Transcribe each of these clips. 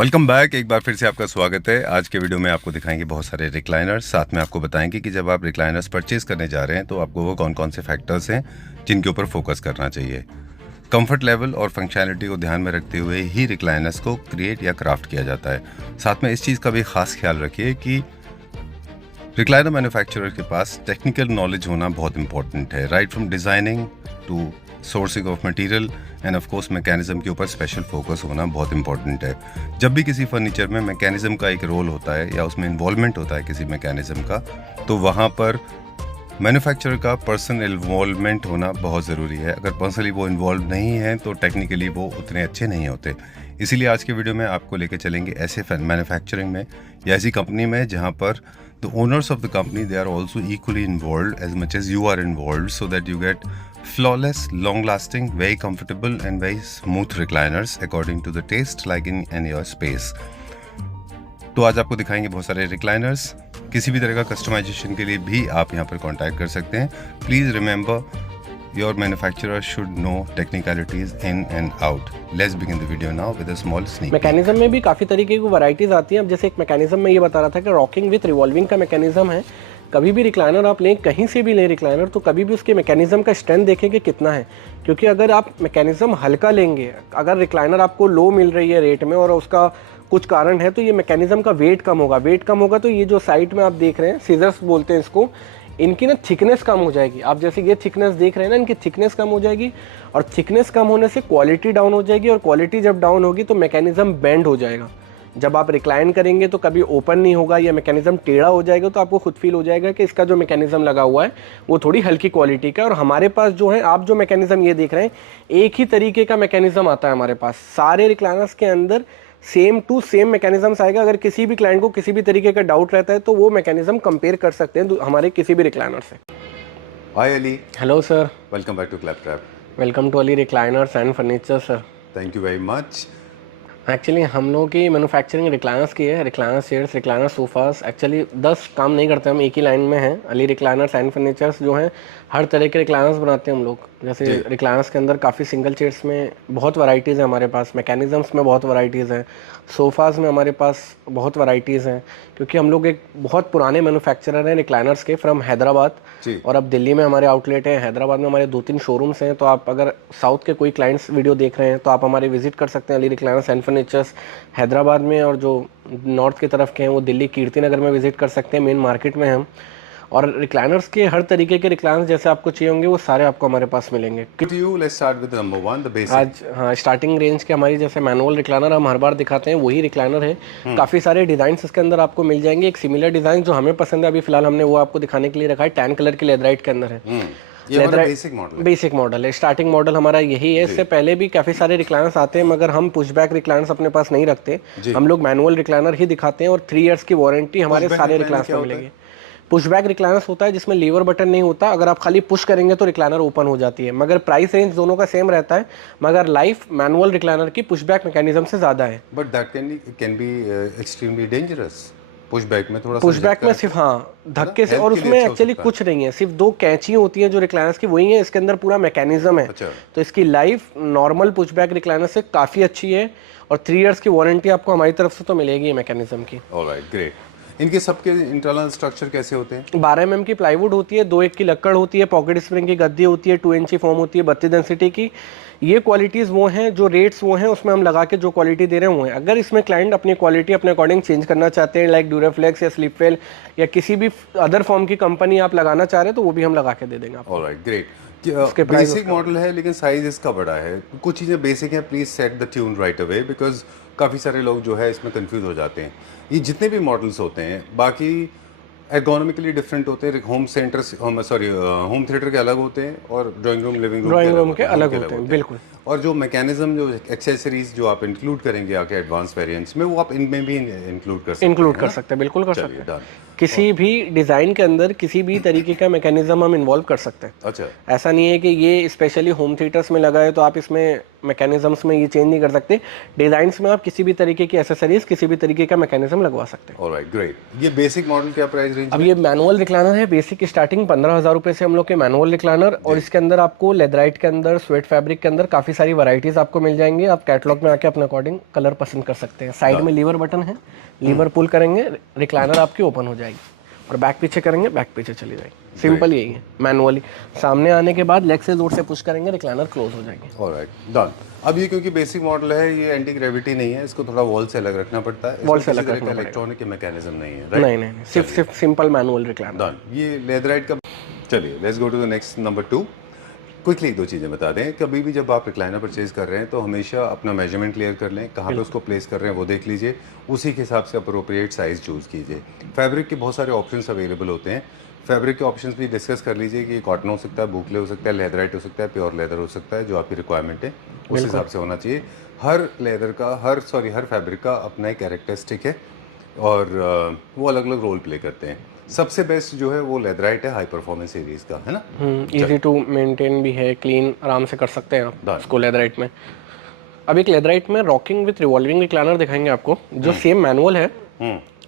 Welcome back. एक बार फिर से आपका स्वागत है। आज के वीडियो में आपको दिखाएंगे बहुत सारे रिक्लाइनर्स, साथ में आपको बताएंगे कि जब आप रिक्लाइनर्स परचेज करने जा रहे हैं तो आपको वो कौन कौन से फैक्टर्स हैं जिनके ऊपर फोकस करना चाहिए। कंफर्ट लेवल और फंक्शनैलिटी को ध्यान में रखते हुए ही रिक्लाइनर्स को क्रिएट या क्राफ्ट किया जाता है। साथ में इस चीज़ का भी खास ख्याल रखिए कि रिक्लाइनर मैन्युफैक्चरर के पास टेक्निकल नॉलेज होना बहुत इंपॉर्टेंट है, right from designing to sourcing of material and of course mechanism के ऊपर स्पेशल फोकस होना बहुत इंपॉर्टेंट है। जब भी किसी फर्नीचर में मैकेनिज्म का एक रोल होता है या उसमें इन्वॉल्वमेंट होता है किसी मैकेनिज्म का, तो वहाँ पर मैन्युफैक्चरर का पर्सनल इन्वॉल्वमेंट होना बहुत ज़रूरी है। अगर पर्सनली वो इन्वॉल्व नहीं है तो टेक्निकली वो उतने अच्छे नहीं होते। इसीलिए आज के वीडियो में आपको लेके चलेंगे ऐसे मैन्युफैक्चरिंग में या ऐसी कंपनी में जहाँ पर the owners of the company, they are also equally involved as much as you are involved, so that you get flawless, long lasting, very comfortable and very smooth recliners according to the taste, liking and your space. तो आज आपको दिखाएंगे बहुत सारे recliners. किसी भी तरह का कस्टमाइजेशन के लिए भी आप यहाँ पर कांटेक्ट कर सकते हैं। Please remember, your manufacturer should know technicalities in and out. Let's begin the video now with a small sneak. Mechanism में भी काफ़ी तरीके की वैरायटीज़ आती हैं। अब जैसे एक मैकेनिज्म में ये बता रहा था कि रॉकिंग विथ रिवॉल्विंग का मैकेनिज्म है। कभी भी रिक्लाइनर आप लें, कहीं से भी लें रिक्लाइनर, तो कभी भी उसके मैकेनिज्म का स्ट्रेंथ देखें कि कितना है। क्योंकि अगर आप मैकेनिज्म हल्का लेंगे, अगर रिक्लाइनर आपको लो मिल रही है रेट में और उसका कुछ कारण है, तो ये मैकेनिज्म का वेट कम होगा। वेट कम होगा तो ये जो साइड में आप देख रहे हैं, सीजर्स बोलते हैं इसको, इनकी ना थिकनेस कम हो जाएगी। आप जैसे ये थिकनेस देख रहे हैं ना, इनकी थिकनेस कम हो जाएगी और थिकनेस कम होने से क्वालिटी डाउन हो जाएगी और क्वालिटी जब डाउन होगी तो मैकेनिज्म बेंड हो जाएगा। जब आप रिक्लाइन करेंगे तो कभी ओपन नहीं होगा या मैकेनिज्म टेढ़ा हो जाएगा, तो आपको खुद फील हो जाएगा कि इसका जो मैकेनिज्म लगा हुआ है वो थोड़ी हल्की क्वालिटी का है। और हमारे पास जो है, आप जो मैकेनिज्म ये देख रहे हैं, एक ही तरीके का मैकेनिज्म आता है हमारे पास। सारे रिक्लाइनर्स के अंदर सेम टू सेम मैकेनिज्म्स आएगा। अगर किसी भी क्लाइंट को किसी भी तरीके का डाउट रहता है तो वो मैकेनिज्म कंपेयर कर सकते हैं हमारे किसी भी रिक्लाइनर से। Hi Ali. Hello sir, Welcome back to Claptrap. Welcome to Ali recliners and furniture sir. Thank you very much. Actually हम लोगों की मैन्युफैक्चरिंग रिक्लाइनर्स की है। Recliner chairs, recliner sofas, actually 10 काम नहीं करते हम, एक ही लाइन में हैं। अली रिक्लाइनर्स एंड फर्नीचर्स जो हैं, हर तरह के रिक्लाइनर्स बनाते हैं हम लोग। जैसे रिक्लाइनर्स के अंदर काफ़ी सिंगल चेयर्स में बहुत वैरायटीज़ हैं हमारे पास, मैकेनिज़म्स में बहुत वैरायटीज़ हैं, सोफ़ाज़ में हमारे पास बहुत वैरायटीज़ हैं। क्योंकि हम लोग एक बहुत पुराने मैन्युफैक्चरर हैं रिक्लाइनर्स के, फ्रॉम हैदराबाद, और अब दिल्ली में हमारे आउटलेट हैं, हैदराबाद में हमारे 2-3 शोरूम्स हैं। तो आप अगर साउथ के कोई क्लाइंट्स वीडियो देख रहे हैं तो आप हमारे विजिट कर सकते हैं Ali recliners and furnitures Hyderabad में, और जो नॉर्थ की तरफ के हैं वो दिल्ली कीर्ति नगर में विजिट कर सकते हैं, मेन मार्केट में हम। और रिक्लाइनर्स के हर तरीके के रिक्लाइनर्स जैसे आपको चाहिए होंगे वो सारे आपको हमारे पास मिलेंगे। Let's start with number one, the basic. आज हाँ, स्टार्टिंग रेंज के हमारी जैसे मैनुअल रिक्लाइनर हम हर बार दिखाते हैं, वही रिक्लाइनर है। काफ़ी सारे डिज़ाइंस इसके अंदर आपको मिल जाएंगे। एक सिमिलर डिज़ाइन जो हमें पसंद है, अभी फिलहाल हमने वो आपको दिखाने के लिए रखा है, टैन कलर की लेदराइट के अंदर है। ये बेसिक मॉडल है, स्टार्टिंग मॉडल हमारा यही है। इससे पहले भी काफ़ी सारे रिक्लाइनर्स आते हैं, मगर हम पुशबैक रिक्लाइनर्स अपने पास नहीं रखते। हम लोग मैनुअल रिक्लाइनर ही दिखाते हैं और 3 इयर्स की वारंटी हमारे सारे रिक्लाइनर्स में मिलेगी। पुशबैक रिक्लाइनर्स होता है जिसमें लीवर बटन नहीं होता, अगर आप खाली पुश करेंगे तो रिक्लाइनर ओपन हो जाती है। मगर प्राइस रेंज दोनों का सेम रहता है, मगर लाइफ मैनुअल रिक्लाइनर की पुशबैक मैकेनिज्म से ज़्यादा है। But that can be extremely dangerous. Pushback में थोड़ा पुशबैक में सिर्फ धक्के से, और उसमें एक्चुअली कुछ नहीं है, सिर्फ 2 कैंची होती हैं जो रिक्लाइनर्स की, वही है। इसके अंदर पूरा मैकेनिज्म है। तो इसकी लाइफ नॉर्मल पुशबैक रिक्लाइनर से काफ़ी अच्छी है और 3 इयर्स की वारंटी आपको हमारी तरफ से तो मिलेगी मैकेनिज्म की। Alright, great. इनके सबके इंटरनल स्ट्रक्चर कैसे होते हैं? 12 mm की प्लाईवुड होती है, 2 इंच की लक्कड़ होती है, पॉकेट स्प्रिंग की गद्दी होती है, 2 इंची फोम होती है, 32 डेंसिटी की। ये क्वालिटीज़ वो हैं, जो रेट्स वो हैं, उसमें हम लगा के जो क्वालिटी दे रहे हैं वो हैं। अगर इसमें क्लाइंट अपनी क्वालिटी अपने अकॉर्डिंग चेंज करना चाहते हैं, लाइक ड्यूराफ्लेक्स या स्लिपवेल या किसी भी अदर फॉर्म की कंपनी आप लगाना चाह रहे हैं, तो वो भी हम लगा के दे देंगे आपको। Alright, great. बेसिक मॉडल है लेकिन साइज इसका बड़ा है। कुछ चीज़ें बेसिक हैं, please set the tune right away, because काफ़ी सारे लोग जो है इसमें कंफ्यूज हो जाते हैं। ये जितने भी मॉडल्स होते हैं बाकी एर्गोनॉमिकली डिफरेंट होते हैं। होम थिएटर के अलग होते हैं और ड्राइंग रूम, लिविंग रूम के अलग होते हैं, बिल्कुल। और जो मैकेनिज्म, जो एक्सेसरीज जो आप इंक्लूड करेंगे आके एडवांस वेरिएंट्स में, वो आप इनमें भी इंक्लूड कर सकते हैं, बिल्कुल कर सकते हैं। किसी भी डिज़ाइन के अंदर किसी भी तरीके का मैकेनिज्म हम इन्वॉल्व कर सकते हैं। अच्छा, ऐसा नहीं है कि ये स्पेशली होम थिएटर्स में लगा है तो आप इसमें मैकेनिज्म्स में ये चेंज नहीं कर सकते। डिज़ाइंस में आप किसी भी तरीके की एसेसरीज, किसी भी तरीके का मैकेनिज्म लगवा सकते हैं। Alright, great. ये बेसिक मॉडल क्या प्राइस रेंज? अब ये मैनुअल रिक्लाइनर है, बेसिक स्टार्टिंग 15,000 रुपये से हम लोग के मैनुअल रिक्लाइनर, और इसके अंदर आपको लेदराइट के अंदर, स्वेट फैब्रिक के अंदर काफ़ी सारी वैरायटीज़ आपको मिल जाएंगी। आप कैटलॉग में आके अपने अकॉर्डिंग कलर पसंद कर सकते हैं। साइड में लीवर बटन है, लीवर पुल करेंगे रिक्लाइनर आपकी ओपन हो जाएगी, और बैक पीछे करेंगे बैक पीछे चली जाएगी। सिंपल यही है मैनुअली। सामने आने के बाद लेग से जोर से पुश करेंगे रिक्लाइनर क्लोज हो जाएंगे। Alright, done. अब ये क्योंकि बेसिक मॉडल है, ये एंटी ग्रेविटी नहीं है, इसको थोड़ा वॉल से अलग रखना पड़ता है। वॉल से अलग रखना पड़ता है, इलेक्ट्रॉनिक मैकेनिज्म नहीं है, राइट? नहीं, सिर्फ सिंपल मैनुअल रिक्लाइनर। डन। ये लेदराइट का। चलिए let's go to the next number 2। Quickly 2 चीज़ें बता दें। कभी भी जब आप रिक्लाइनर परचेज कर रहे हैं तो हमेशा अपना मेजरमेंट क्लियर कर लें, कहाँ पे उसको प्लेस कर रहे हैं वो देख लीजिए, उसी के हिसाब से अप्रोप्रिएट साइज़ चूज़ कीजिए। फैब्रिक के बहुत सारे ऑप्शंस अवेलेबल होते हैं, फैब्रिक के ऑप्शंस भी डिस्कस कर लीजिए कि कॉटन हो सकता है, बूकले हो सकता है, लेदराइट हो सकता है, प्योर लेदर हो सकता है, जो आपकी रिक्वायरमेंट है उस हिसाब से होना चाहिए। हर लेदर का हर फैब्रिक का अपना एक कैरेक्टरिस्टिक है, और वो अलग अलग रोल प्ले करते हैं। सबसे बेस्ट जो है वो लेदराइट है, हाई परफॉर्मेंस सीरीज का, है ना? इजी टू मेंटेन भी है, क्लीन आराम से कर सकते हैं आप इसको लेदराइट में। अब एक लेदराइट में रॉकिंग विथ रिवॉल्विंग रिक्लाइनर दिखाएंगे आपको, जो सेम मैनुअल है,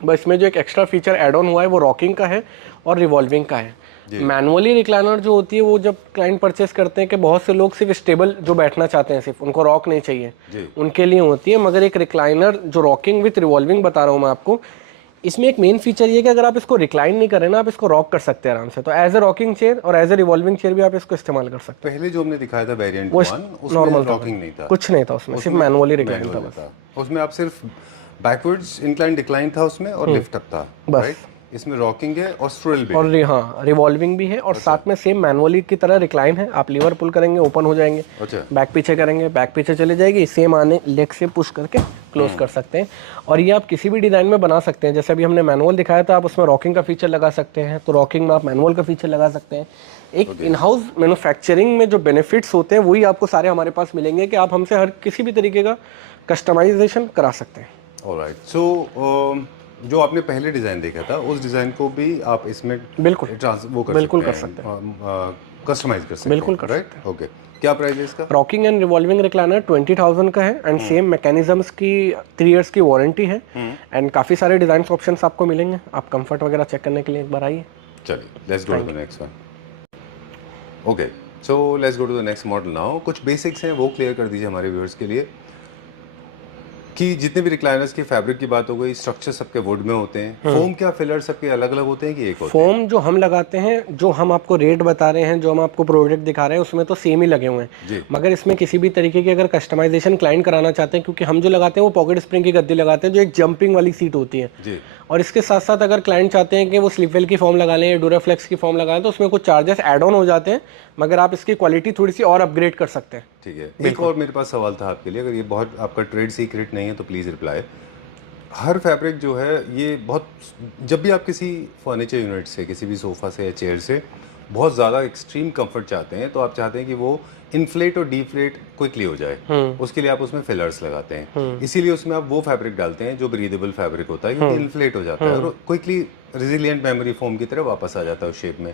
बस इसमें जो एक एक्स्ट्रा फीचर ऐड ऑन हुआ है वो रॉकिंग का है और रिवॉल्विंग का है। मैनुअली रिक्लाइनर जो होती है वो जब क्लाइंट परचेस करते हैं कि बहुत से लोग सिर्फ स्टेबल जो बैठना चाहते हैं, सिर्फ उनको रॉक नहीं चाहिए, उनके लिए होती है। मगर एक रिक्लाइनर जो रॉकिंग विथ रिवॉल्विंग बता रहा हूँ मैं आपको, इसमें एक मेन फीचर ये है कि अगर आप इसको रिक्लाइन नहीं करें ना, आप इसको रॉक कर सकते हैं आराम से। तो एज ए रॉकिंग चेयर और एज ए रिवॉल्विंग चेयर भी आप इसको इस्तेमाल कर सकते हैं। पहले जो हमने दिखाया था वेरिएंट 1, उसमें नॉर्मल रॉकिंग नहीं था, कुछ नहीं था उसमें, सिर्फ मैनुअली रिक्लाइन था बस। उसमें आप सिर्फ बैकवर्ड्स इंक्लाइन डिक्लाइन था उसमें, और लिफ्ट अप था, राइट? इसमें रॉकिंग है और स्ट्रेल भी, और हाँ रिवॉल्विंग भी है, और साथ में सेम मैनुअली की तरह रिक्लाइन है। आप लीवर पुल करेंगे ओपन हो जाएंगे, बैक पीछे करेंगे बैक पीछे चले जाएगी, सेम आने लेग से पुश करके क्लोज कर सकते हैं। और ये आप किसी भी डिज़ाइन में बना सकते हैं। जैसे अभी हमने मैनुअल दिखाया था, आप उसमें रॉकिंग का फीचर लगा सकते हैं, तो रॉकिंग में आप मैनुअल का फीचर लगा सकते हैं। एक इन हाउस मैन्युफैक्चरिंग में जो बेनिफिट्स होते हैं वही आपको सारे हमारे पास मिलेंगे, कि आप हमसे हर किसी भी तरीके का कस्टमाइजेशन करा सकते हैं। ऑलराइट, सो जो आपने पहले डिज़ाइन देखा था उस डिज़ाइन को भी आप इसमें बिल्कुल कर सकते हैं, कस्टमाइज कर सकते हैं, बिल्कुल कर सकते हैं। ओके, क्या प्राइस है इसका? रॉकिंग एंड रिवॉल्विंग रिक्लाइनर 20,000 का है, एंड सेम मैकेनिज्म्स की 3 इयर्स की वारंटी है, एंड काफ़ी सारे डिज़ाइन ऑप्शंस आपको मिलेंगे। आप कंफर्ट वगैरह चेक करने के लिए एक बार आइए। चलिए let's go to the next one. Okay, so let's go to the next model now. कुछ बेसिक्स हैं वो क्लियर कर दीजिए हमारे व्यूअर्स के लिए, कि जितने भी रिक्लाइनर्स की फैब्रिक की बात हो गई, स्ट्रक्चर सबके वुड में होते हैं, फोम क्या फिलर सबके अलग अलग होते हैं कि एक होते हैं? फोम जो हम लगाते हैं, जो हम आपको रेट बता रहे हैं, जो हम आपको प्रोडक्ट दिखा रहे हैं, उसमें तो सेम ही लगे हुए हैं। मगर इसमें किसी भी तरीके की अगर कस्टमाइजेशन क्लाइंट कराना चाहते हैं, क्योंकि हम जो लगाते हैं वो पॉकेट स्प्रिंग की गद्दी लगाते हैं, जो एक जंपिंग वाली सीट होती है जी। और इसके साथ साथ अगर क्लाइंट चाहते हैं कि वो स्लीपवेल की फॉर्म लगा लें या डूराफ्लेक्स की फॉर्म लगा लें, तो उसमें कुछ चार्जेस ऐड ऑन हो जाते हैं, मगर आप इसकी क्वालिटी थोड़ी सी और अपग्रेड कर सकते हैं। ठीक है, एक और मेरे पास सवाल था आपके लिए, अगर ये बहुत आपका ट्रेड सीक्रेट नहीं है तो प्लीज़ रिप्लाई। हर फैब्रिक जो है ये बहुत, जब भी आप किसी फर्नीचर यूनिट से, किसी भी सोफ़ा से या चेयर से बहुत ज़्यादा एक्सट्रीम कंफर्ट चाहते हैं, तो आप चाहते हैं कि वो इन्फ्लेट और डीफ्लेट क्विकली हो जाए, उसके लिए आप उसमें फिलर्स लगाते हैं। इसीलिए उसमें आप वो फैब्रिक डालते हैं जो ब्रीदेबल फैब्रिक होता है, क्योंकि इन्फ्लेट हो जाता है और क्विकली रेजिलिएंट मेमोरी फोम की तरह वापस आ जाता है उस शेप में।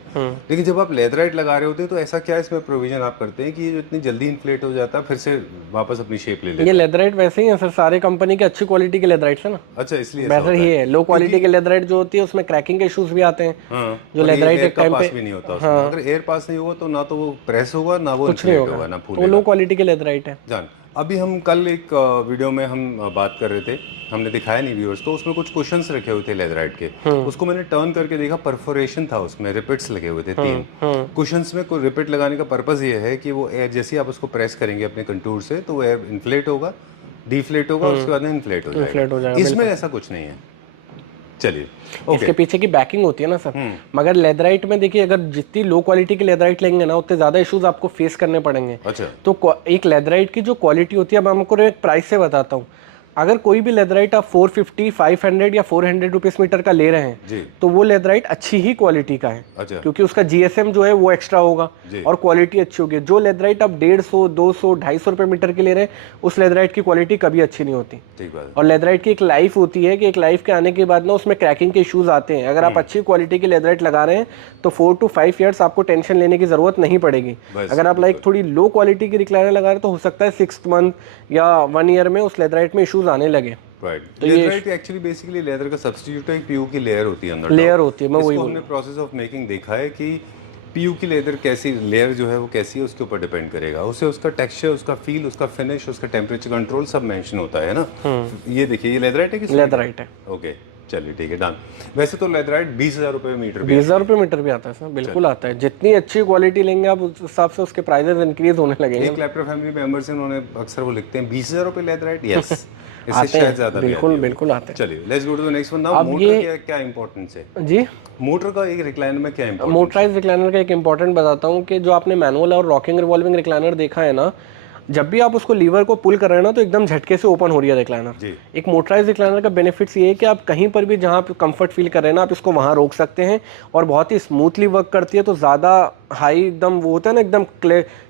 लेकिन जब आप लेदराइट लगा रहे होते हैं तो ऐसा क्या इसमें प्रोविजन आप करते हैं कि ये जो इतनी जल्दी इन्फ्लेट हो जाता है फिर से वापस अपनी शेप ले लेता है? ये लेदराइट वैसे ही है सर, सारे कंपनी के अच्छी क्वालिटी के लेदराइट है ना। अच्छा, इसलिए वैसे ही है। लो क्वालिटी के लेदराइट जो होती है उसमें क्रैकिंग के इश्यूज भी आते हैं, जो लेदराइट एक टाइम पे भी नहीं होता उसमें। अगर एयर पास नहीं होगा तो ना तो वो प्रेस होगा, ना वो इन्फ्लेट होगा, ना फूलेगा। तो लो क्वालिटी के लेदराइट है। जान, अभी हम कल एक वीडियो में हम बात कर रहे थे, हमने दिखाया नहीं व्यूअर्स को, उसमें कुछ कुशन्स रखे हुए थे लेदराइट के, उसको मैंने टर्न करके देखा, परफोरेशन था उसमें, रिपिट्स लगे हुए थे 3 कुशन्स में। कोई रिपिट लगाने का पर्पस ये है कि वो एयर जैसे आप उसको प्रेस करेंगे अपने कंटूर से तो वो एयर इन्फ्लेट होगा, डीफ्लेट होगा, उसके बाद में इन्फ्लेट हो जाएगा। इसमें ऐसा कुछ नहीं है। चलिए, इसके पीछे की बैकिंग होती है ना सर। मगर लेदराइट में देखिए, अगर जितनी लो क्वालिटी की लेदराइट लेंगे ना, उतने ज्यादा इश्यूज आपको फेस करने पड़ेंगे। अच्छा। तो एक लेदराइट की जो क्वालिटी होती है, अब मैं आपको एक प्राइस से बताता हूँ। अगर कोई भी लेदराइट आप 450, 500 या 400 रुपीस मीटर का ले रहे हैं जी। तो वो लेदराइट अच्छी ही क्वालिटी का है। अच्छा। क्योंकि उसका जीएसएम जो है वो एक्स्ट्रा होगा जी। और क्वालिटी अच्छी होगी। जो लेदराइट आप 150, 200, 250 रुपये मीटर की ले रहे हैं उस लेदराइट की क्वालिटी कभी अच्छी नहीं होती। ठीक बात है। और लेदराइट की एक लाइफ होती है कि एक लाइफ के आने के बाद ना उसमें क्रैकिंग के इश्यूज आते हैं। अगर आप अच्छी क्वालिटी की लेदराइट लगा रहे हैं तो 4 to 5 ईयर्स आपको टेंशन लेने की जरूरत नहीं पड़ेगी। अगर आप लाइक थोड़ी लो क्वालिटी की रिक्लाइनर लगा रहे हैं तो हो सकता है 6 मंथ या 1 ईयर में उस लेदराइट में इश्यूज आने लगे। Right. Leatherette actually basically leather का सब्स्टिट्यूट है, पीयू की लेयर होती है अंदर, लेयर होती है। मैं वही हमने प्रोसेस ऑफ मेकिंग देखा है कि पीयू की लेदर कैसी लेयर जो है वो कैसी है उसके ऊपर डिपेंड करेगा। उससे उसका टेक्सचर, उसका फील, उसका फिनिश, उसका टेम्परेचर कंट्रोल सब मेंशन होता है ना। ये देखिए ये लेदराइट है कि लेदराइट है। ओके चलिए ठीक है डन। वैसे तो लेदराइट 20,000 रुपये मीटर 20,000 रुपये मीटर भी आता है सर, बिल्कुल आता है। जितनी अच्छी क्वालिटी लेंगे आप उस हिसाब से उसके प्राइसेस इंक्रीज होने लगेंगे। एक क्लैप्टर फैमिली मेंबर्स हैं, उन्होंने अक्सर वो लिखते हैं 20,000 रुपये लेदराइट। यस इससे शायद ज्यादा बिल्कुल बिल्कुल आते हैं। चलिए let's go to the next one now. Motor क्या इंपॉर्टेंस है जी? मोटर का एक रिक्लाइनर में क्या इंपॉर्टेंस? मोटराइज रिक्लाइनर का एक इंपॉर्टेंट बताता हूँ कि जो आपने मैनुअल और रॉकिंग रिवॉल्विंग रिक्लाइनर देखा है ना, जब भी आप उसको लीवर को पुल कर रहे हैं ना तो एकदम झटके से ओपन हो रही है रिक्लाइनर। एक मोटराइज रिक्लाइनर का बेनिफिट्स ये है कि आप कहीं पर भी जहाँ आप कंफर्ट फील कर रहे हैं ना आप इसको वहाँ रोक सकते हैं और बहुत ही स्मूथली वर्क करती है। तो ज़्यादा हाई एकदम वो होता है ना एकदम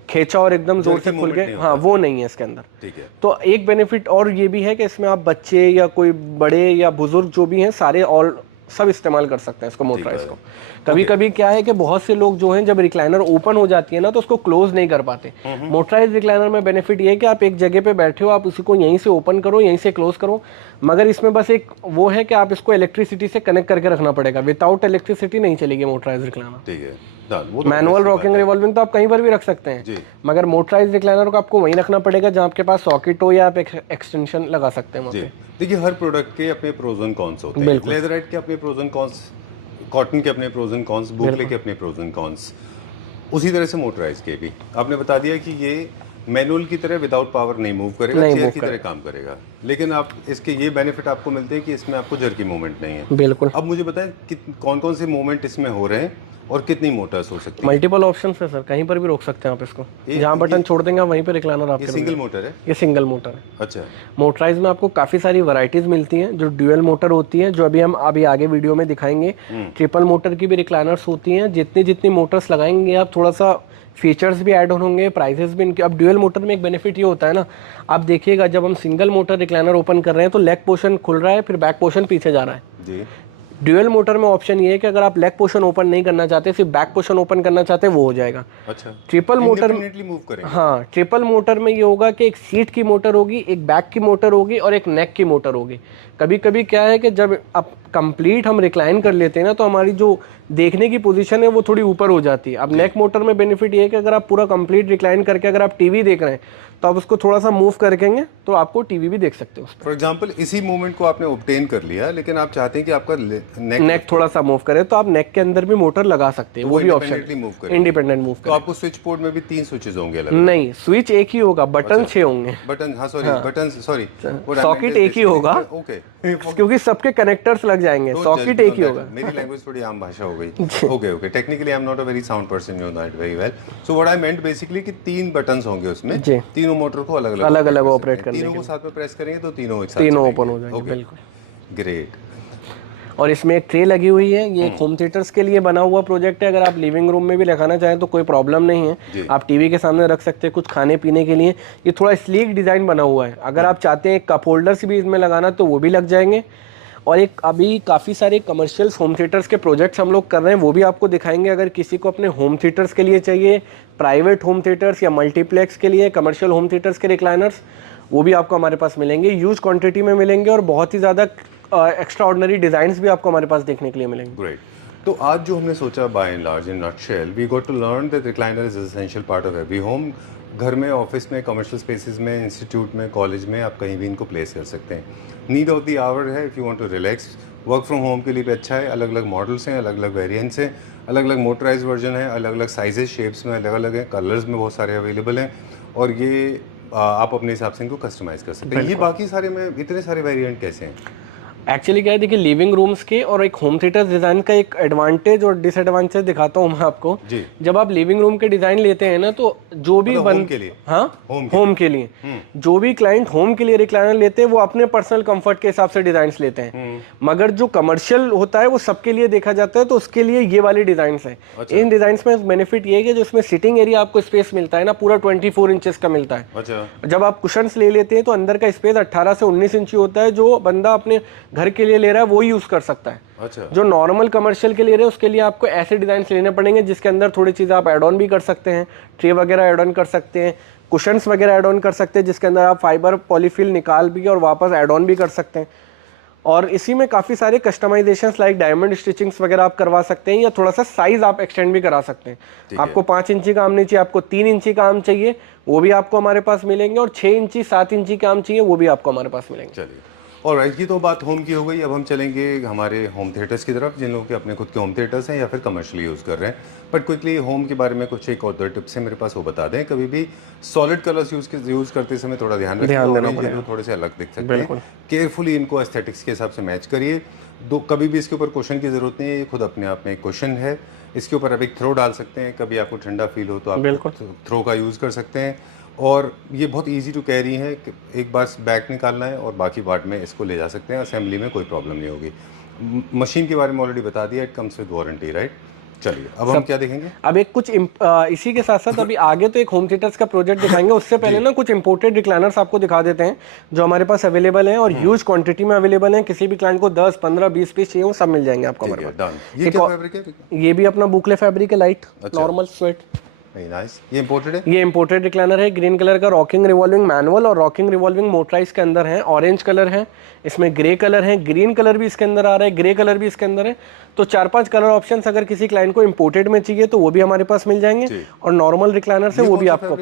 खींचा और एकदम जोर से खुल गए, हाँ वो नहीं है इसके अंदर। ठीक है। तो एक बेनिफिट और ये भी है कि इसमें आप बच्चे या कोई बड़े या बुजुर्ग जो भी हैं सारे और सब इस्तेमाल कर सकते हैं इसको मोटराइज को। कभी कभी क्या है कि बहुत से लोग जो हैं जब रिक्लाइनर ओपन हो जाती है ना तो उसको क्लोज नहीं कर पाते। मोटराइज रिक्लाइनर में बेनिफिट ये है कि आप एक जगह पे बैठे हो, आप उसी को यहीं से ओपन करो यहीं से क्लोज करो, मगर इसमें बस एक वो है कि आप इसको इलेक्ट्रिसिटी से कनेक्ट करके रखना पड़ेगा। विदाउट इलेक्ट्रिसिटी नहीं चलेगी मोटराइज रिक्लाइनर। ठीक है। मैनुअल रॉकिंग रिवॉल्विंग तो आप कहीं पर भी रख सकते हैं, मगर मोटराइज रिक्लाइनर को आपको वहीं रखना पड़ेगा जहाँ आपके पास सॉकेट हो या आप एक्सटेंशन लगा सकते हैं। देखिए हर प्रोडक्ट के अपने प्रोज एंड कॉन्स होते हैं। लेदराइट के अपने प्रोज एंड कॉन्स, कॉटन के अपने प्रोज एंड कॉन्स, बुकले के अपने प्रोज एंड कॉन्स, उसी तरह से मोटराइज के भी। आपने बता दिया कि ये मैनुअल की तरह विदाउट पावर नहीं मूव करेगा, चेयर की तरह काम करेगा, लेकिन आप इसके ये बेनिफिट आपको मिलते हैं कि इसमें आपको जर्की मूवमेंट नहीं है। बिल्कुल। अब मुझे बताएं कि कौन कौन से मूवमेंट इसमें हो रहे हैं और कितनी मोटर्स हो सकती है? मल्टीपल ऑप्शन है सर, कहीं पर भी रोक सकते हैं आप इसको। जहाँ बटन छोड़ देंगे वहीं पे रिक्लाइनर आपके। ये सिंगल मोटर है? ये सिंगल मोटर है। अच्छा। मोटराइज में आपको काफ़ी सारी वैरायटीज मिलती हैं। जो ड्यूअल मोटर होती है जो अभी आगे वीडियो में दिखाएंगे, ट्रिपल मोटर की भी रिक्लाइनर्स होती हैं। जितनी जितनी मोटर्स लगाएंगे आप थोड़ा सा फीचर्स भी ऐड ऑन होंगे, प्राइसेस भी इनके। अब ड्यूअल मोटर में एक बेनिफिट ये होता है ना, आप देखिएगा जब हम सिंगल मोटर रिक्लाइनर ओपन कर रहे हैं तो लेग पोर्शन खुल रहा है फिर बैक पोर्शन पीछे जा रहा है जी। ड्यूअल मोटर में ऑप्शन ये है कि अगर आप लेग पोर्शन ओपन नहीं करना चाहते, सिर्फ बैक पोर्शन ओपन करना चाहते हैं, वो हो जाएगा। अच्छा। ट्रिपल मोटर मूव करेंगे। हाँ, ट्रिपल मोटर में ये होगा कि एक सीट की मोटर होगी, एक बैक की मोटर होगी और एक नेक की मोटर होगी। कभी कभी क्या है कि जब आप कंप्लीट हम रिक्लाइन कर लेते हैं ना तो हमारी जो देखने की पोजीशन है वो थोड़ी ऊपर हो जाती है। अब नेक मोटर में बेनिफिट ये है कि अगर आप पूरा कंप्लीट रिक्लाइन करके अगर आप टीवी देख रहे हैं तो आप उसको थोड़ा सा मूव करकेंगे तो आपको टीवी भी देख सकते हो। फॉर एग्जांपल इसी मूवमेंट को आपने ऑब्टेन कर लिया, लेकिन आप चाहते हैं कि आपका नेक थोड़ा सा मूव करे तो आप नेक के अंदर भी मोटर लगा सकते हैं। वो भी ऑप्शन इंडिपेंडेंट मूव तो आपको स्विच पोर्ट में भी 3 स्विचेस होंगे अलग? नहीं, स्विच एक ही होगा, बटन 6 होंगे। बटन, हाँ सॉरी, बटन सॉरी, सॉकेट एक ही होगा। ओके, क्योंकि सबके कनेक्टर्स लग जाएंगे, सॉकेट एक ही होगा। मेरी लैंग्वेज थोड़ी आम भाषा हो गई। Okay, technically I am not a very sound person, you know that very well. So what I meant basically कि 3 बटन्स होंगे उसमें, तीनों मोटर को अलग अलग ऑपरेट करने, तीनों को साथ में प्रेस करेंगे तो तीनों एक साथ तीनों ओपन हो जाएंगे। बिल्कुल ग्रेट। और इसमें एक ट्रे लगी हुई है, ये होम थिएटर्स के लिए बना हुआ प्रोजेक्ट है। अगर आप लिविंग रूम में भी लगाना चाहें तो कोई प्रॉब्लम नहीं है, आप टीवी के सामने रख सकते हैं। कुछ खाने पीने के लिए ये थोड़ा स्लीक डिज़ाइन बना हुआ है। अगर आप चाहते हैं कप होल्डर्स भी इसमें लगाना तो वो भी लग जाएंगे। और एक अभी काफ़ी सारे कमर्शियल होम थिएटर्स के प्रोजेक्ट्स हम लोग कर रहे हैं, वो भी आपको दिखाएंगे। अगर किसी को अपने होम थिएटर्स के लिए चाहिए, प्राइवेट होम थिएटर्स या मल्टीप्लेक्स के लिए कमर्शियल होम थिएटर्स के रिक्लाइनर्स, वो भी आपको हमारे पास मिलेंगे, ह्यूज क्वांटिटी में मिलेंगे और बहुत ही ज़्यादा एक्स्ट्रा ऑर्डिनरी डिज़ाइंस भी आपको हमारे पास देखने के लिए मिलेंगे। ग्रेट। तो आज जो हमने सोचा by and large in nutshell, we got to learn that recliner is essential part of every home. घर में, ऑफिस में, कमर्शियल स्पेसेस में, इंस्टीट्यूट में, कॉलेज में, आप कहीं भी इनको प्लेस कर सकते हैं। नीड ऑफ द आवर है if you want to relax. Work from home के लिए भी अच्छा है। अलग अलग मॉडल्स हैं, अलग अलग वेरिएंट्स हैं, अलग अलग मोटराइज वर्जन है, अलग अलग साइजेस, शेप्स में अलग अलग हैं, कलर्स में बहुत सारे अवेलेबल हैं और ये आप अपने हिसाब से इनको कस्टमाइज़ कर सकते हैं। ये बाकी सारे में इतने सारे वेरिएंट कैसे हैं? एक्चुअली क्या है, देखिए लिविंग रूम्स के और एक होम थिएटर डिज़ाइन का एक एडवांटेज और डिसएडवांटेज दिखाता हूँ मैं आपको जी। जब आप लिविंग रूम के डिज़ाइन लेते हैं ना, तो जो भी होम के लिए, हाँ होम के लिए जो भी क्लाइंट होम के लिए रिक्लाइनर लेते हैं वो अपने पर्सनल कंफर्ट के हिसाब से डिज़ाइंस लेते हैं, मगर जो कमर्शियल होता है वो सबके लिए देखा जाता है, तो उसके लिए ये वाले डिज़ाइंस हैं। इन डिज़ाइंस में बेनिफिट ये है कि जो इसमें सिटिंग एरिया आपको स्पेस मिलता है ना, पूरा 24 इंचेस का मिलता है। अच्छा। जब आप कुशन्स ले लेते हैं तो अंदर का स्पेस 18 से 19 इंची होता है, जो बंदा अपने घर के लिए ले रहा है वो यूज कर सकता है। अच्छा। जो नॉर्मल कमर्शियल के ले रहे हैं उसके लिए आपको ऐसे डिजाइन लेने पड़ेंगे जिसके अंदर थोड़ी चीजें आप एड ऑन भी कर सकते हैं, ट्रे वगैरह एड ऑन कर सकते हैं, कुशन्स वगैरह एड ऑन कर सकते हैं, जिसके अंदर आप फाइबर पॉलीफिल निकाल भी और वापस एड ऑन भी कर सकते हैं। और इसी में काफ़ी सारे कस्टमाइजेशंस लाइक डायमंड स्टिचिंग्स वगैरह आप करवा सकते हैं, या थोड़ा सा साइज आप एक्सटेंड भी करा सकते हैं। आपको 5 इंची का आम नहीं चाहिए, आपको 3 इंची का आम चाहिए, वो भी आपको हमारे पास मिलेंगे, और 6 इंची 7 इंची का आम चाहिए वो भी आपको हमारे पास मिलेंगे। चलिए, और राइट, ये तो बात होम की हो गई। अब हम चलेंगे हमारे होम थिएटर्स की तरफ, जिन लोगों के अपने खुद के होम थिएटर्स हैं या फिर कमर्शियली यूज़ कर रहे हैं। बट क्विकली होम के बारे में कुछ एक और दो टिप्स हैं मेरे पास, वो बता दें। कभी भी सॉलिड कलर्स यूज़ करते समय थोड़ा ध्यान देना रखिए, तो थोड़े से अलग दिख सकते हैं। केयरफुली इनको एस्थेटिक्स के हिसाब से मैच करिए। कभी भी इसके ऊपर क्वेश्चन की ज़रूरत नहीं है, ये खुद अपने आप में एक क्वेश्चन है। इसके ऊपर आप एक थ्रो डाल सकते हैं, कभी आपको ठंडा फील हो तो आप थ्रो का यूज़ कर सकते हैं। और ये बहुत इजी टू कैरी है कि एक बार बैक निकालना है और बाकी पार्ट में इसको ले जा सकते हैं, असेंबली में कोई प्रॉब्लम नहीं होगी। मशीन के बारे में ऑलरेडी बता दिया, it comes with warranty, right. चलिए, अब हम क्या देखेंगे? अब एक कुछ इसी के साथ साथ अभी आगे तो एक होम थिएटर्स का प्रोजेक्ट दिखाएंगे, उससे पहले ना कुछ इंपोर्टेड रिक्लाइनर्स आपको दिखा देते हैं जो हमारे पास अवेलेबल हैं और ह्यूज क्वांटिटी में अवेलेबल हैं। किसी भी क्लाइंट को 10, 15, 20 पीस चाहिए वो सब मिल जाएंगे आपको हमारे पास। ये क्या फैब्रिक है? ये भी अपना बुकले फैब्रिक है, लाइट नॉर्मल स्वेट। नाइस। ये इंपोर्टेड है? ये इंपोर्टेड रिक्लाइनर है, ग्रीन कलर का, रॉकिंग रिवॉल्विंग मैनुअल और रॉकिंग रिवॉल्विंग मोटराइज के अंदर है। ऑरेंज कलर है, इसमें ग्रे कलर है, ग्रीन कलर भी इसके अंदर आ रहा है, ग्रे कलर भी इसके अंदर है। तो 4-5 कलर ऑप्शंस अगर किसी क्लाइंट को इंपोर्टेड में चाहिए तो वो भी हमारे पास मिल जाएंगे, और नॉर्मल रिक्लाइनर से वो भी आपको।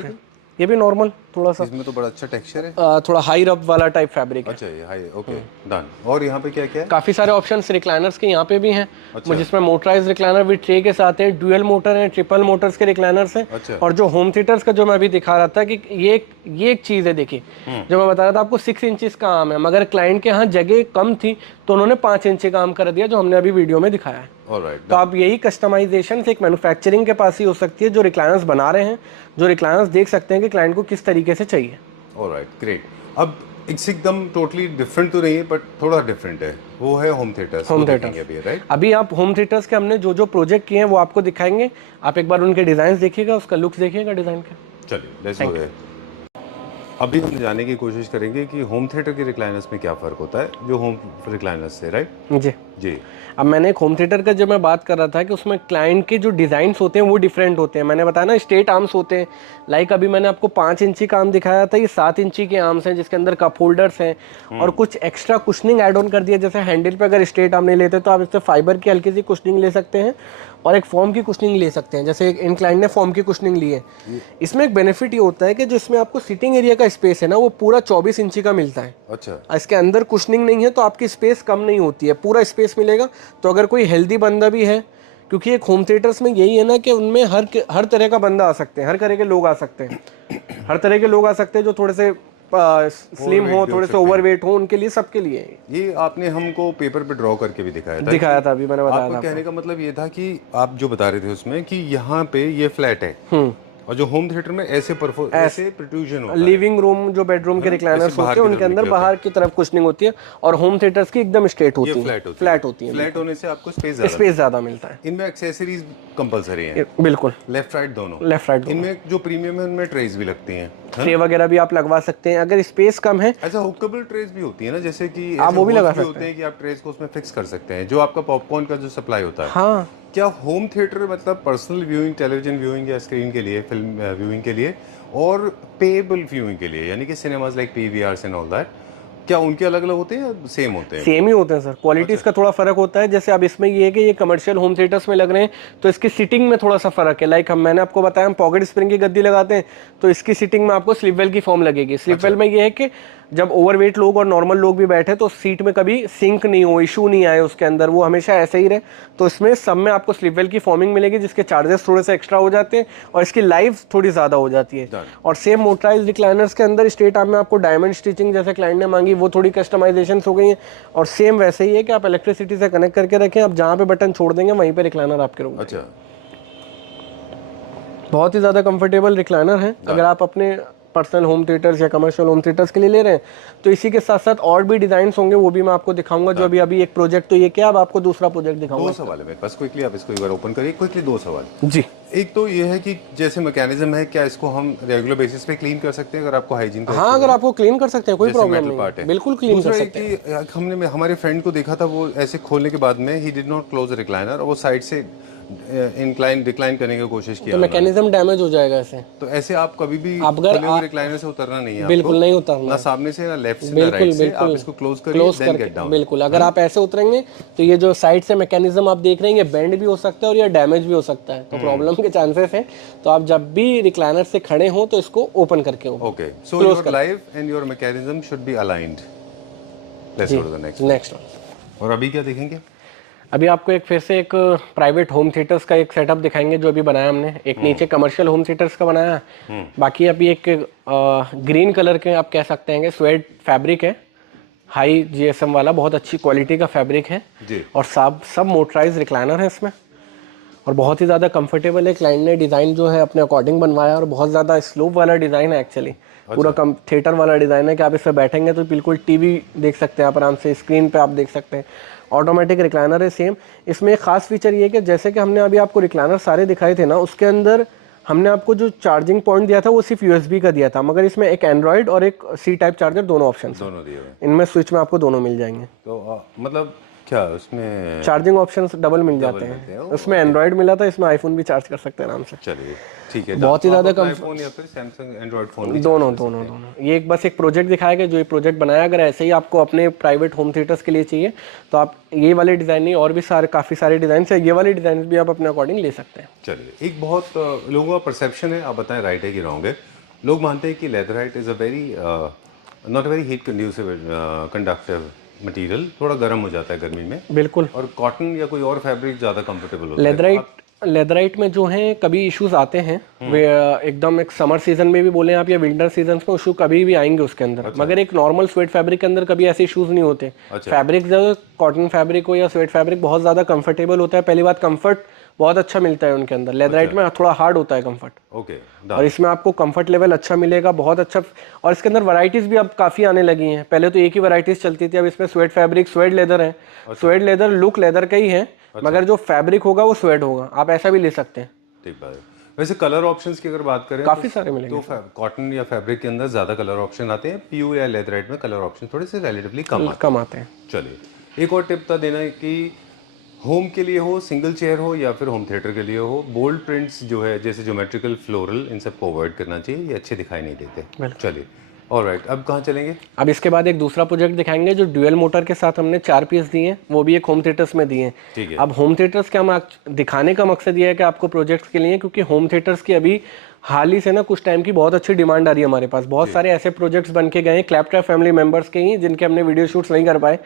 ये भी नॉर्मल थोड़ा सा, इसमें तो बड़ा अच्छा टेक्सचर है, थोड़ा हाई रब वाला टाइप फैब्रिक है। अच्छा, ये हाई, ओके, डन। और यहाँ पे क्या क्या है? काफी सारे ऑप्शंस रिक्लाइनर्स के यहाँ पे भी हैं, जिसमें मोटराइज रिक्लाइनर विद ट्रे के साथ है, ड्यूअल मोटर है, ट्रिपल मोटर्स के रिक्लाइनर्स हैं। और जो होम थिएटर्स का जो मैं अभी दिखा रहा था कि ये एक चीज है, देखिए जो मैं बता रहा था आपको 6 इंचेस का आम है, मगर क्लाइंट के यहाँ जगह कम थी तो उन्होंने 5 इंच का आम कर दिया, जो हमने अभी वीडियो में दिखाया है। तो आप यही कस्टमाइजेशन एक मैन्युफैक्चरिंग के पास ही हो सकती है, जो रिक्लाइनर्स बना रहे हैं, जो रिक्लाइनर्स देख सकते हैं कि क्लाइंट को किस तरीके से चाहिए। Alright, great. अब एकदम टोटली डिफरेंट तो नहीं है, बट थोड़ा डिफरेंट है, वो है होम थिएटर्स। राइट, अभी आप होम थिएटर्स के हमने जो प्रोजेक्ट किए हैं वो आपको दिखाएंगे, आप एक बार उनके डिजाइन देखिएगा, उसका लुक्स देखिएगा डिजाइन का। चलिए, लेट्स गो देयर। अभी हम जानने की कोशिश करेंगे कि होम थिएटर के रिक्लाइनर्स में क्या फ़र्क होता है जो होम रिक्लाइनर्स से, राइट? जी जी। अब मैंने एक होम थिएटर का जब मैं बात कर रहा था कि उसमें क्लाइंट के जो डिज़ाइंस होते हैं वो डिफरेंट होते हैं। मैंने बताया ना स्ट्रेट आर्म्स होते हैं, लाइक अभी मैंने आपको 5 इंची का आर्म दिखाया था, ये 7 इंची के आर्म्स हैं जिसके अंदर कप होल्डर्स हैं, और कुछ एक्स्ट्रा कुशनिंग ऐड ऑन कर दिया। जैसे हैंडल पे अगर स्ट्रेट आर्म नहीं लेते तो आप इससे फाइबर की हल्की सी कुशनिंग ले सकते हैं और एक फॉर्म की कुशनिंग ले सकते हैं, जैसे इन क्लाइंट ने फॉर्म की कुशनिंग ली है। इसमें एक बेनिफिट ये होता है कि जो इसमें आपको सिटिंग एरिया का स्पेस है ना वो पूरा 24 इंची का मिलता है। अच्छा, इसके अंदर कुशनिंग नहीं है तो आपकी स्पेस कम नहीं होती है, पूरा स्पेस मिलेगा। तो अगर कोई हेल्दी बंदा भी है, क्योंकि एक होम थिएटर्स में यही है ना कि उनमें हर तरह का बंदा आ सकते हैं, हर तरह के लोग आ सकते हैं, हर तरह के लोग आ सकते हैं जो थोड़े से स्लिम हो, थोड़े से ओवरवेट हो, उनके लिए, सबके लिए। ये आपने हमको पेपर पे ड्रॉ करके भी दिखाया था अभी मैंने बताया था। कहने का मतलब ये था कि आप जो बता रहे थे उसमें कि यहाँ पे ये फ्लैट है और जो होम थिएटर में ऐसे प्रोट्रूजन होता है। लिविंग रूम जो बेडरूम के रिक्लाइनर्स होते हैं उनके अंदर बाहर की तरफ कुशनिंग होती है, और होम थिएटर्स की एकदम स्ट्रेट होती है, फ्लैट होती है। फ्लैट होने से आपको स्पेस ज्यादा मिलता है। इनमें एक्सेसरीज कंपलसरी हैं, बिल्कुल, लेफ्ट राइट दोनों। इनमें जो प्रीमियम है उनमें ट्रेज भी लगती हैं, ट्रे वगैरह भी आप लगवा सकते हैं। अगर स्पेस कम है, ऐसा हुकेबल ट्रेज भी होती है ना, जैसे कि आप वो भी लगा सकते हैं कि आप ट्रेज को उसमें फिक्स कर सकते हैं, जो आपका पॉपकॉर्न का जो सप्लाई होता है। हाँ, क्या होम थिएटर मतलब पर्सनल व्यूइंग, टेलीविजन व्यूइंग या स्क्रीन के लिए, फिल्म व्यूइंग के लिए, और पेएबल व्यूइंग के लिए, यानी कि cinemas like PVR and all that, क्या उनके अलग अलग होते हैं या सेम होते हैं? सेम ही होते हैं सर, क्वालिटीज का थोड़ा फर्क होता है। जैसे अब इसमें ये है कि ये कमर्शियल होम थिएटर्स में लग रहे हैं तो इसकी सीटिंग में थोड़ा सा फर्क है। लाइक मैंने आपको बताया हम पॉकेट स्प्रिंग की गद्दी लगाते हैं, तो इसकी सीटिंग में आपको स्लीप वेल की फॉर्म लगेगी। स्लीप वेल में ये है कि जब ओवरवेट लोग और नॉर्मल लोग भी बैठे तो सीट में कभी सिंक नहीं हो, इशू नहीं आए उसके अंदर, वो हमेशा ऐसे ही रहे। तो इसमें सब में आपको स्लीप वेल की फॉर्मिंग मिलेगी, जिसके चार्जेस थोड़े से एक्स्ट्रा हो जाते हैं और इसकी लाइफ थोड़ी ज़्यादा हो जाती है। और सेम मोटराइज रिक्लाइनर्स के अंदर स्ट्रेट आर्म में आपको डायमंड स्टिचिंग जैसे क्लाइंट ने मांगी, वो थोड़ी कस्टमाइजेशन हो गई है। और सेम वैसे ही है कि आप इलेक्ट्रिसिटी से कनेक्ट करके रखें, आप जहाँ पे बटन छोड़ देंगे वहीं पे रिक्लाइनर आपके रुक जाएगा। अच्छा, बहुत ही ज़्यादा कंफर्टेबल रिक्लाइनर है। अगर आप अपने पर्सनल होम थिएटर्स या कमर्शियल होम थिएटर्स के लिए ले रहे हैं तो इसी के साथ साथ और भी डिजाइन्स होंगे, वो भी मैं आपको दिखाऊंगा। जो अभी एक प्रोजेक्ट तो ये क्या, अब आपको दूसरा प्रोजेक्ट दिखाऊंगा। 2 सवाल है मेरे पास, क्विकली आप इसको एक बार ओपन करिए। क्विकली 2 सवाल। जी, एक तो ये है कि जैसे मैकेनिज्म है, क्या इसको हम रेगुलर बेसिस पे क्लीन कर सकते हैं अगर आपको हाइजीन का हाँ, अगर आपको क्लीन कर सकते हैं, कोई प्रॉब्लम नहीं पार्ट है, बिल्कुल क्लीन कर दूसरा सकते हैं। कि हमने हमारे फ्रेंड को देखा था, वो ऐसे खोलने के बाद में he did not close recliner, और वो साइड से इंक्लाइन डिक्लाइन करने की कोशिश किया। तो मैकेनिज्म डैमेज हो जाएगा ऐसे। तो ऐसे आप कभी भी अगर खुले हुए रिक्लाइनर से उतरना नहीं है, बिल्कुल नहीं उतरना, ना सामने से, ना लेफ्ट से, ना बिल्कुल राइट से। बिल्कुल आप इसको क्लोज करिए, देन गेट डाउन। बिल्कुल, अगर आप ऐसे उतरेंगे तो ये जो साइड से मैकेनिज्म आप देख रहे हैं, ये बेंड भी हो सकता है और ये डैमेज भी हो सकता है, तो प्रॉब्लम के चांसेस हैं। तो आप जब भी रिक्लाइनर से खड़े हो तो इसको ओपन करके हो। Okay, so your life and your mechanism should be aligned. Let's go to the next. और अभी क्या देखेंगे? अभी आपको एक फिर से एक प्राइवेट होम थिएटर्स का एक सेटअप दिखाएंगे जो अभी बनाया हमने। एक नीचे कमर्शियल होम थिएटर्स का बनाया, बाकी अभी एक ग्रीन कलर के आप कह सकते हैं, स्वेड फैब्रिक है, हाई जीएसएम वाला, बहुत अच्छी क्वालिटी का फैब्रिक है जी। और सब मोटराइज रिक्लाइनर है इसमें और बहुत ही ज़्यादा कंफर्टेबल है। क्लाइंट ने डिज़ाइन जो है अपने अकॉर्डिंग बनवाया और बहुत ज़्यादा स्लोप वाला डिज़ाइन है एक्चुअली। पूरा थिएटर वाला डिज़ाइन है कि आप इस पर बैठेंगे तो बिल्कुल टीवी देख सकते हैं आप आराम से, स्क्रीन पे आप देख सकते हैं। ऑटोमेटिक रिक्लाइनर है सेम। इसमें एक खास फीचर ये है कि जैसे कि हमने अभी आपको रिक्लाइनर सारे दिखाए थे ना, उसके अंदर हमने आपको जो चार्जिंग पॉइंट दिया था वो सिर्फ यूएसबी का दिया था, मगर इसमें एक एंड्रॉइड और एक सी टाइप चार्जर दोनों ऑप्शन दोनों दिए हुए। इनमें स्विच में आपको दोनों मिल जाएंगे। तो मतलब क्या उसमें चार्जिंग ऑप्शंस डबल मिल जाते हैं। उसमें एंड्रॉइड मिला था, इसमें आईफोन भी चार्ज कर सकते हैं आराम से। चलिए ठीक है। बहुत ही ज़्यादा कम, आईफोन या फिर सैमसंग एंड्रॉइड फोन, दोनों। ये एक बस एक प्रोजेक्ट दिखाया गया, जो ये प्रोजेक्ट बनाया। अगर ऐसे ही आपको अपने प्राइवेट होम थिएटर्स के लिए चाहिए तो आप ये वाले डिज़ाइन नहीं, और भी काफ़ी सारे डिज़ाइन है, ये वाले डिज़ाइन भी आप अपने अकॉर्डिंग ले सकते हैं। चलिए, एक बहुत लोगों का परसेप्शन है, आप बताएं राइट है कि रॉन्ग है। लोग मानते हैं कि leatherette is a very not very heat conducive conductive material, थोड़ा गर्म हो जाता है गर्मी में। बिल्कुल। और कॉटन या कोई और फैब्रिक ज़्यादा कंफर्टेबल होता है। लेदराइट में जो है कभी इश्यूज आते हैं, वे एकदम एक समर सीजन में भी बोले आप या विंटर सीजन में इशू कभी भी आएंगे उसके अंदर। मगर एक नॉर्मल स्वेट फैब्रिक के अंदर कभी ऐसे इश्यूज नहीं होते। फैब्रिक जो कॉटन फैब्रिक हो या स्वेट फैब्रिक बहुत ज़्यादा कंफर्टेबल होता है। पहली बात कंफर्ट बहुत अच्छा मिलता है उनके अंदर। लेदराइट में थोड़ा हार्ड होता है कंफर्ट। ओके। और इसमें आपको कंफर्ट लेवल अच्छा मिलेगा, बहुत अच्छा। और इसके अंदर वैरायटीज भी अब काफ़ी आने लगी हैं। पहले तो एक ही वैरायटीज चलती थी, अब इसमें स्वेट फैब्रिक, स्वेड लेदर है। स्वेड लेदर लुक लेदर का ही है, मगर जो फैब्रिक होगा वो स्वेड होगा। आप ऐसा भी ले सकते हैं। ठीक बात है। वैसे कलर ऑप्शंस की अगर बात करें काफ़ी सारे मिलेंगे। तो कॉटन या फैब्रिक के अंदर ज़्यादा कलर ऑप्शन आते हैं, पीयू या लेदराइट में कलर ऑप्शन थोड़े से रिलेटिवली कम आते हैं। चलिए, एक और टिप था देना कि होम के लिए हो, सिंगल चेयर हो या फिर होम थिएटर के लिए हो, बोल्ड प्रिंट्स जो है जैसे ज्योमेट्रिकल, फ्लोरल, इन सब को अवॉइड करना चाहिए, ये अच्छे दिखाई नहीं देते। चलिए, ऑलराइट, अब कहाँ चलेंगे? अब इसके बाद एक दूसरा प्रोजेक्ट दिखाएंगे जो ड्यूअल मोटर के साथ हमने 4 पीस दिए हैं, वो भी एक होम थिएटर्स में दिए हैं। ठीक है। अब होम थिएटर्स का हम दिखाने का मकसद ये है कि आपको प्रोजेक्ट्स के लिए, क्योंकि होम थिएटर्स की अभी हाल ही से ना कुछ टाइम की बहुत अच्छी डिमांड आ रही है हमारे पास। बहुत सारे ऐसे प्रोजेक्ट्स बन के गए क्लैपट्रैप फैमिली मेंबर्स के ही, जिनके हमने वीडियो शूट्स नहीं कर पाए।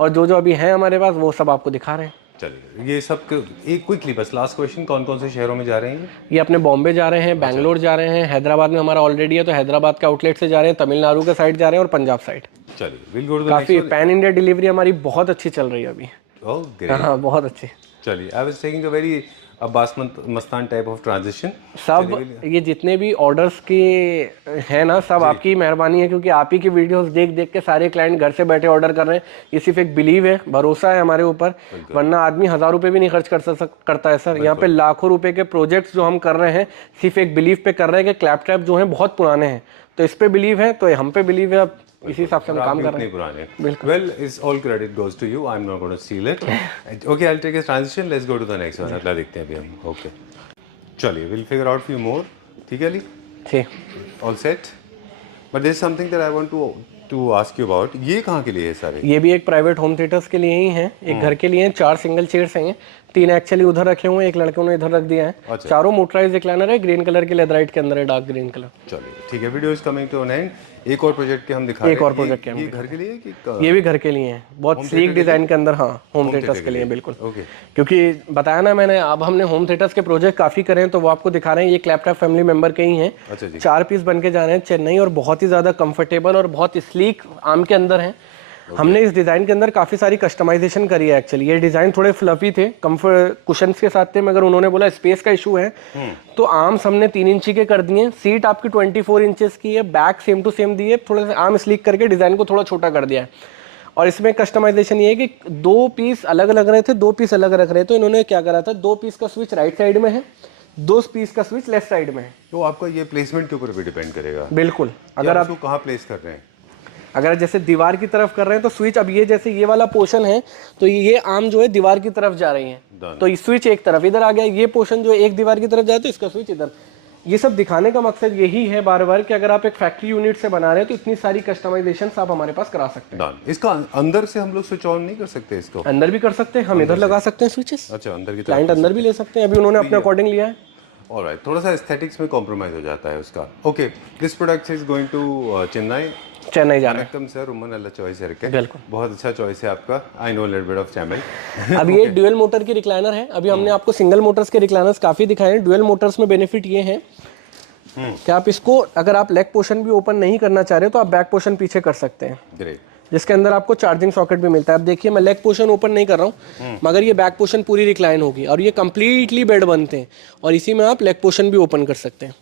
और जो अभी हैं हमारे पास वो सब आपको दिखा रहे हैं। चलिए, ये सब एक क्विकली बस लास्ट क्वेश्चन, कौन कौन से शहरों में जा रहे हैं? ये अपने बॉम्बे जा रहे हैं, बैंगलोर जा रहे हैं, हैदराबाद में हमारा ऑलरेडी है तो हैदराबाद के आउटलेट से जा रहे हैं, तमिलनाडु के साइड जा रहे हैं और पंजाब साइड। चलिए, विल गो टू द काफी पैन इंडिया डिलीवरी हमारी बहुत अच्छी चल रही है अभी। Oh great. हाँ, बहुत अच्छी। चलिए, I was taking a very Abbas Mastan type of transition. सब ये जितने भी ऑर्डर्स के हैं ना, सब आपकी मेहरबानी है, क्योंकि आप ही की वीडियोस देख देख के सारे क्लाइंट घर से बैठे ऑर्डर कर रहे हैं। ये सिर्फ एक बिलीव है, भरोसा है हमारे ऊपर, वरना आदमी 1000 रुपये भी नहीं खर्च करता है सर। यहाँ पे लाखों रुपए के प्रोजेक्ट्स जो हम कर रहे हैं सिर्फ एक बिलीव पे कर रहे हैं कि क्लैपट्रैप जो है बहुत पुराने हैं, तो इस पे बिलीव है, तो हम पे बिलीव है। अब इसी हिसाब से हम काम कर रहे हैं। पुराने। Well, is all credit goes to you, I am not going to steal it. Okay, I will take a transition, let's go to the next one. अगला देखते हैं अभी हम। ओके, चलिए, will figure out few more. ठीक है अली? ठीक, all set. But there is something that I want to ask you about. ये कहाँ के लिए है सारे? ये भी एक प्राइवेट होम थिएटर्स के लिए ही हैं, एक घर के लिए हैं। 4 सिंगल चेयर्स हैं, 3 एक्चुअली उधर रखे हुए हैं, एक लड़के ने इधर रख दिया है। चारों मोटराइज रिक्लाइनर है, ग्रीन कलर के लेदराइट के अंदर है, डार्क ग्रीन कलर। चलिए ठीक है, video is coming to an end. एक और प्रोजेक्ट के हम दिखा रहे एक हैं। और प्रोजेक्ट के हम ये घर के लिए कि ये भी घर के लिए हैं, बहुत स्लीक डिजाइन के अंदर। हाँ, होम थिएटर्स के लिए बिल्कुल। ओके, क्योंकि बताया ना मैंने, अब हमने होम थिएटर्स के प्रोजेक्ट काफ़ी करे हैं, तो वो आपको दिखा रहे हैं। ये क्लैपटॉप फैमिली मेंबर के ही हैं। अच्छा जी। 4 पीस बन के जा रहे हैं चेन्नई, और बहुत ही ज़्यादा कंफर्टेबल और बहुत स्लीक आर्म के अंदर हैं। हमने इस डिज़ाइन के अंदर काफ़ी सारी कस्टमाइजेशन करी है एक्चुअली। ये डिज़ाइन थोड़े फ्लफी थे, कंफर्ट कुशन्स के साथ थे, मगर उन्होंने बोला स्पेस का इशू है, तो आर्म्स हमने 3 इंची के कर दिए। सीट आपकी 24 इंचेस की है, बैक सेम टू सेम दी है, थोड़ा सा आर्म स्लीक करके डिज़ाइन को थोड़ा छोटा कर दिया है। और इसमें कस्टमाइजेशन ये है कि 2 पीस अलग लग रहे थे, 2 पीस अलग रख रहे थे, तो इन्होंने क्या करा था, 2 पीस का स्विच राइट साइड में है, 2 पीस का स्विच लेफ्ट साइड में है। तो आपका ये प्लेसमेंट के ऊपर भी डिपेंड करेगा। बिल्कुल, अगर आप कहाँ प्लेस कर रहे हैं। अगर जैसे दीवार की तरफ कर रहे हैं तो स्विच, अब ये जैसे ये वाला पोर्शन है, तो ये आर्म जो है दीवार की तरफ जा रही है, तो ये स्विच एक तरफ इधर आ गया। ये पोर्शन जो है एक दीवार की तरफ जाए तो इसका स्विच इधर। ये सब दिखाने का मकसद यही है बार बार कि अगर आप एक फैक्ट्री यूनिट से बना रहे हैं तो इतनी सारी कस्टमाइजेशन आप हमारे पास करा सकते हैं। इसका अंदर से हम लोग स्विच ऑन नहीं कर सकते इसको? अंदर भी कर सकते हैं, हम इधर लगा सकते हैं स्विचेस। अच्छा, अंदर की तरफ क्लाइंट अंदर भी ले सकते हैं, अभी उन्होंने अपने अकॉर्डिंग लिया है। ऑलराइट, थोड़ा सा एस्थेटिक्स में कॉम्प्रोमाइज हो जाता है उसका। Okay, this product is going to Chennai जाना है। वनक्कम सर, उमन अल्लाह चॉइस है। बिल्कुल, बहुत अच्छा चॉइस है आपका। I know little bit of Chaimal. अब ये ड्यूअल मोटर की रिक्लाइनर है। अभी हमने आपको सिंगल मोटर्स के रिक्लाइनर्स काफी दिखाए हैं। ड्यूअल मोटर्स में बेनिफिट ये है कि आप इसको, अगर आप लेग पोर्शन भी ओपन नहीं करना चाह रहे तो आप बैक पोर्शन पीछे कर सकते हैं, ग्रेट, जिसके अंदर आपको चार्जिंग सॉकेट भी मिलता है। अब देखिए, मैं लेग पोर्शन ओपन नहीं कर रहा हूँ, मगर ये बैक पोर्शन पूरी रिक्लाइन होगी, और ये कंप्लीटली बेड बनते हैं, और इसी में आप लेग पोर्शन भी ओपन कर सकते हैं।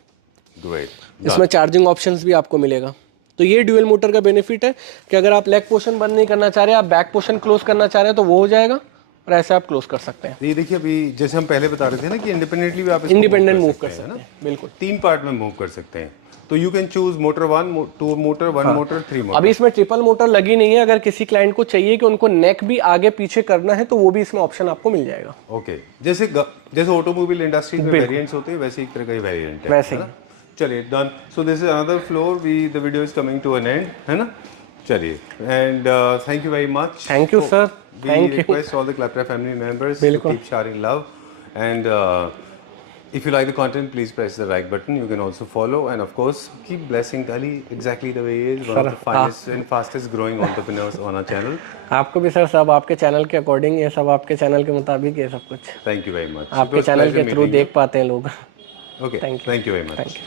ग्रेट। इसमें चार्जिंग ऑप्शंस भी आपको मिलेगा। तो ये ड्यूअल मोटर का बेनिफिट है कि अगर आप लेग पोर्शन बंद नहीं करना चाह रहे, आप बैक पोर्शन क्लोज करना चाह रहे हैं, तो वो हो जाएगा, और ऐसे आप क्लोज कर सकते हैं। ये देखिए, अभी जैसे हम पहले बता रहे थे ना कि इंडिपेंडेंटली भी आप इसको इंडिपेंडेंट मूव कर हैं सकते ना, हैं, बिल्कुल 3 पार्ट में मूव कर सकते हैं। तो you can choose motor 1, 2 motor, 1 motor, 3 motor. अभी इसमें ट्रिपल मोटर लगी नहीं है। अगर किसी क्लाइंट को चाहिए कि उनको नेक भी आगे पीछे करना है, तो वो भी इसमें ऑप्शन आपको मिल जाएगा। ओके, जैसे ऑटोमोबाइल इंडस्ट्री में वेरिएंट्स होते हैं, वैसे एक तरह का ही वेरिएंट है, वैसे है ना। चलिए, done. So this is another floor, the video is coming to an end, है ना। चलिए, and thank you very much. Thank you sir, thank you. Request all the Claptrap family members to keep sharing love, and if you like the content, please press the like button. You can also follow, and of course keep blessing Kali exactly the way he is, one of the finest and fastest growing entrepreneurs on our channel. आपको भी sir, सब आपके channel के according, ये सब आपके channel के मुताबिक ये सब कुछ Thank you very much. आपके चैनल के थ्रू देख पाते हैं लोग। Okay, thank you very much.